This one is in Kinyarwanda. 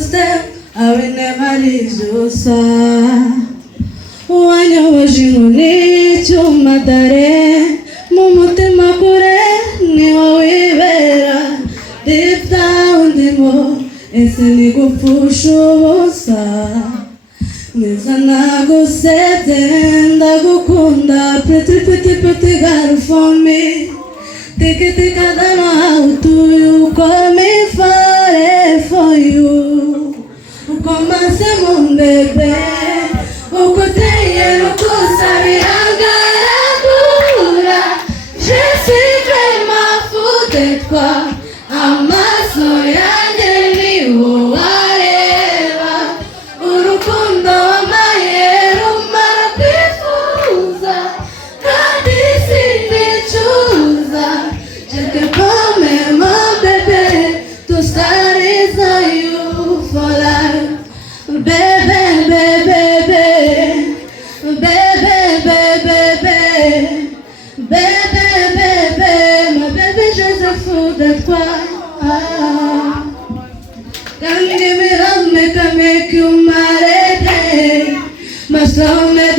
step, I will never lose your side. Wanya wajinguni chumatare, mumutima kure ni wawibera. Deep down demo, ese ni gupushobosa. Neza nagusete, ndagukunda, pretty pretty pretty girl for me. Take it, I don't know how to you, call me for you. Come and say, mon bébé, au côté de je suis vraiment fou de toi. Amaso yanjye ni wowe areba. Urukundo wamaye rumara kwifuza, kandi sinicuza. Je te promets mon bébé, tout ça is on you for life. Baby, baby, baby, baby, baby, baby, baby, baby, my baby, je suis fou de toi. Can't give me up, make you my lady, my soulmate.